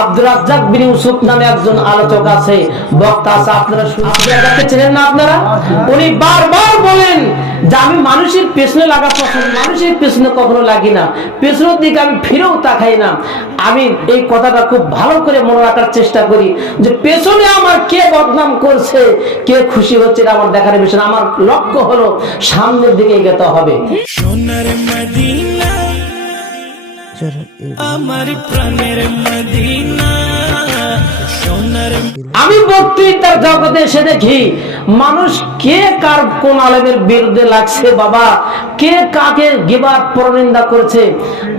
আব্দুর রাজ্জাক বিন ইউসুফ নামে একজন আলোচক আছে, বক্তা আছে, আপনারা শুনতে চেনেন না? আপনারা উনি বারবার বলেন যে আমি মানুষের পেছনে লাগা পছন্দ, মানুষের পেছনে কখনো লাগি না, পেছনের দিকে আমি ফিরেও তাকাই না। আমি এই কথাটা খুব ভালো করে মনে রাখার চেষ্টা করি যে পেছনে আমার কে বদনাম করছে, কে খুশি হচ্ছে, এটা আমার দেখার বিষয় না। আমার লক্ষ্য হলো সামনের দিকে এগোতে হবে। সোনার মদিনা আমার প্রাণের মদিনা, সোনার। আমি বক্তৃতার জগতে এসে দেখি মানুষ কে কার কোন আলেমের বিরুদ্ধে লাগছে, বাবা কে কাকে গিবত পরনিন্দা করেছে।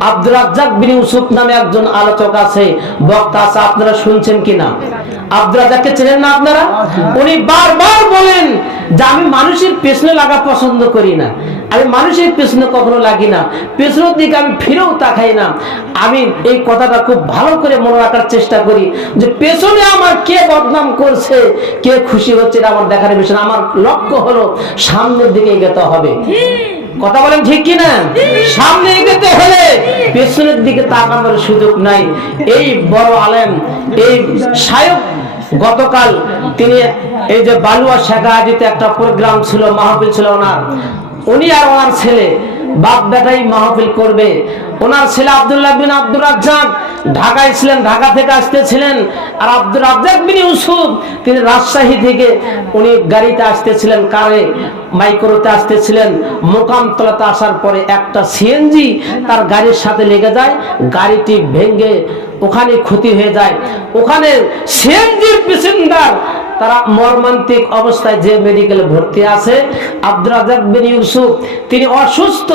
আব্দুর রাজ্জাক বিন ইউসুফ নামে একজন আলোচক আছে, বক্তা আছে, আপনারা শুনছেন কিনা? আব্দুর রাজ্জাককে চেনেন না আপনারা? উনি বারবার বলেন যে আমি মানুষের পেছনে লাগা পছন্দ করি না, আমি মানুষের পেছনে কখনো লাগি না, পেছনের দিকে আমি ফিরেও তাকাই না। আমি এই কথাটা খুব ভালো করে মনে রাখার চেষ্টা করি যে পেছনে আমার কে বদনাম করছে, কে খুশি হচ্ছে, এটা আমার দেখার বিষয় না। আমার লক্ষ্য হলো সামনের দিকে এগোতে হবে। কথা বলেন ঠিক কিনা? সামনে এগোতে হলে পেছনের দিকে তাকানোর সুযোগ নাই। এই বড় আলেম, এই শায়ক, গতকাল তিনি এই যে বালুয়া শেখাহাজিতে একটা প্রোগ্রাম ছিল, মাহফিল ছিল ওনার, উনি আর ওনার ছেলে বাপ বেটাই মাহফিল করবে। ওনার ছেলে আব্দুল্লাহ বিন আব্দুর রাজ্জাক ঢাকায় ছিলেন, ঢাকা থেকে আসতেছিলেন, আর আব্দুর রাজ্জাক বিন ইউসুফ তিনি রাজশাহী থেকে উনি গাড়িতে আসতেছিলেন, কারে মাইক্রোতে আসতেছিলেন। মোকামতলাতে আসার পরে একটা সিএনজি তার গাড়ির সাথে লেগে যায়, গাড়িটি ভেঙে ওখানে ক্ষতি হয়ে যায়। ওখানে সিএনজির প্যাসেঞ্জার তারা মর্মান্তিক অবস্থায় যে মেডিকেলে ভর্তি আছে। আব্দুর রাজ্জাক বিন ইউসুফ তিনি অসুস্থ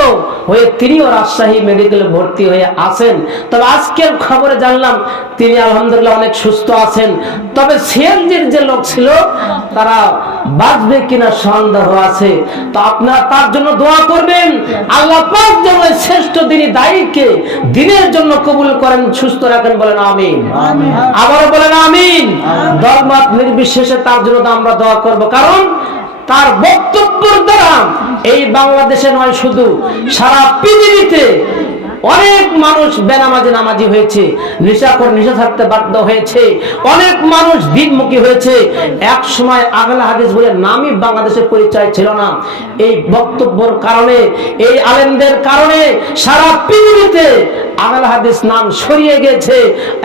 হয়ে তিনিও রাজশাহী মেডিকেলে ভর্তি হয়ে আছেন। তবে আজকের খবরে জানলাম তিনি আলহামদুলিল্লাহ অনেক সুস্থ আছেন। তবে সিএনজির যে লোক ছিল তারা বাঁচবে কিনা সন্দেহ আছে। তো আপনারা তার জন্য দোয়া করবেন, আল্লাহ পাক যেন শ্রেষ্ঠ দিনই দায়ীকে দিনের জন্য কবুল করেন, সুস্থ রাখেন। বলেন আমিন। আবারও বলেন আমিন। দলমত নির্বিশেষে তার জন্য আমরা দোয়া করব, কারণ তার বক্তব্যের দ্বারা এই বাংলাদেশে নয়, শুধু সারা পৃথিবীতে অনেক মানুষ বেনামাজি নামাজি হয়েছে, নেশাখোর নেশা ছাড়তে বাধ্য হয়েছে, অনেক মানুষ দিনমুখী হয়েছে। এক সময় আহলে হাদিস বলে নামই বাংলাদেশের পরিচয় ছিল না। এই বক্তব্যের কারণে, এই আলেমদের কারণে সারা পৃথিবীতে আহলে হাদিস নাম ছড়িয়ে গেছে।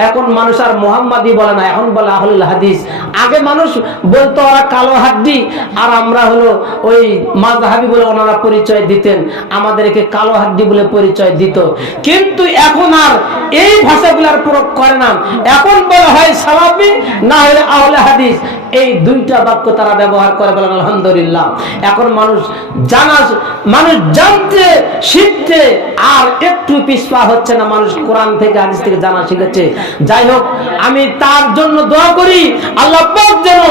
এখন মানুষ আর মুহাম্মাদি বলে না, এখন বলে আহলুল হাদিস। আগে মানুষ বলতো ওরা কালো হাড্ডি, আর আমরা হলো ওই মাযহাবি বলে ওনারা পরিচয় দিতেন, আমাদেরকে কালো হাড্ডি বলে পরিচয় দিত। কিন্তু এখন আর এই ভাষাগুলোর প্রয়োগ করে না, এখন বলা হয় সালাফি না হলে আহলে হাদিস। এই দুইটা বাক্য তারা ব্যবহার করে, বলেন আলহামদুলিল্লাহ। এখন মানুষ জানতে শিখতে আর একটু পিছপা হচ্ছে না, মানুষ কোরআন থেকে হাদিস থেকে জানা শিখেছে। যাই হোক, আমি তার জন্য দোয়া করি আল্লাহ পাক যেন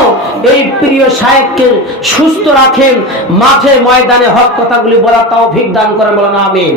এই প্রিয় শায়েখকে সুস্থ রাখেন, মাঠে ময়দানে হক কথাগুলি বলার তৌফিক দান করেন। বলেন আমিন।